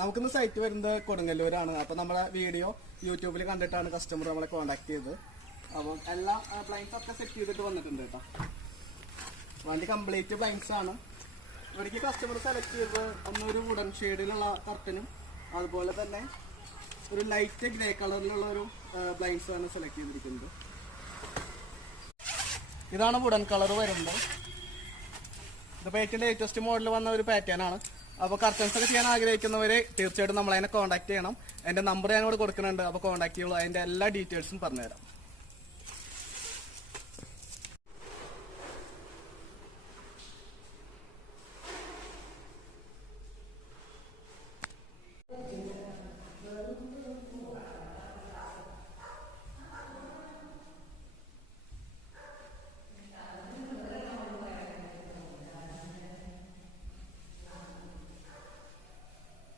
നമുക്കിന്ന് സൈറ്റ് വരുന്നത് കൊടുങ്ങല്ലൂരാണ്. അപ്പൊ നമ്മുടെ വീഡിയോ യൂട്യൂബിൽ കണ്ടിട്ടാണ് കസ്റ്റമർ നമ്മളെ കോൺടാക്ട് ചെയ്തത്. അപ്പം എല്ലാ ബ്ലൈൻഡ്സ് ഒക്കെ സെറ്റ് ചെയ്തിട്ട് വന്നിട്ടുണ്ട് കേട്ടോ. വണ്ടി കംപ്ലീറ്റ് ബ്ലൈൻഡ്സ് ആണ്. ഒരിക്കൽ കസ്റ്റമർ സെലക്ട് ചെയ്തത് ഒന്നൊരു വുഡൻ ഷെയ്ഡിലുള്ള കർട്ടനും അതുപോലെ തന്നെ ഒരു ലൈറ്റ് ഗ്രേ കളറിലുള്ള ഒരു ബ്ലൈൻഡ്സ് ആണ് സെലക്ട് ചെയ്തിരിക്കുന്നത്. ഇതാണ് വുഡൻ കളർ വരുന്നത്. ഇതിപ്പോൾ ഏറ്റവും ലേറ്റസ്റ്റ് മോഡൽ വന്ന ഒരു പാറ്റേൺ ആണ്. അപ്പോൾ കർട്ടൻസ് ഒക്കെ ചെയ്യാൻ ആഗ്രഹിക്കുന്നവർ തീർച്ചയായിട്ടും നമ്മളതിനെ കോൺടാക്ട് ചെയ്യണം. എൻ്റെ നമ്പർ ഞാനിവിടെ കൊടുക്കുന്നുണ്ട്. അപ്പോൾ കോൺടാക്ട് ചെയ്യുള്ളൂ. അതിൻ്റെ എല്ലാ ഡീറ്റെയിൽസും പറഞ്ഞുതരാം.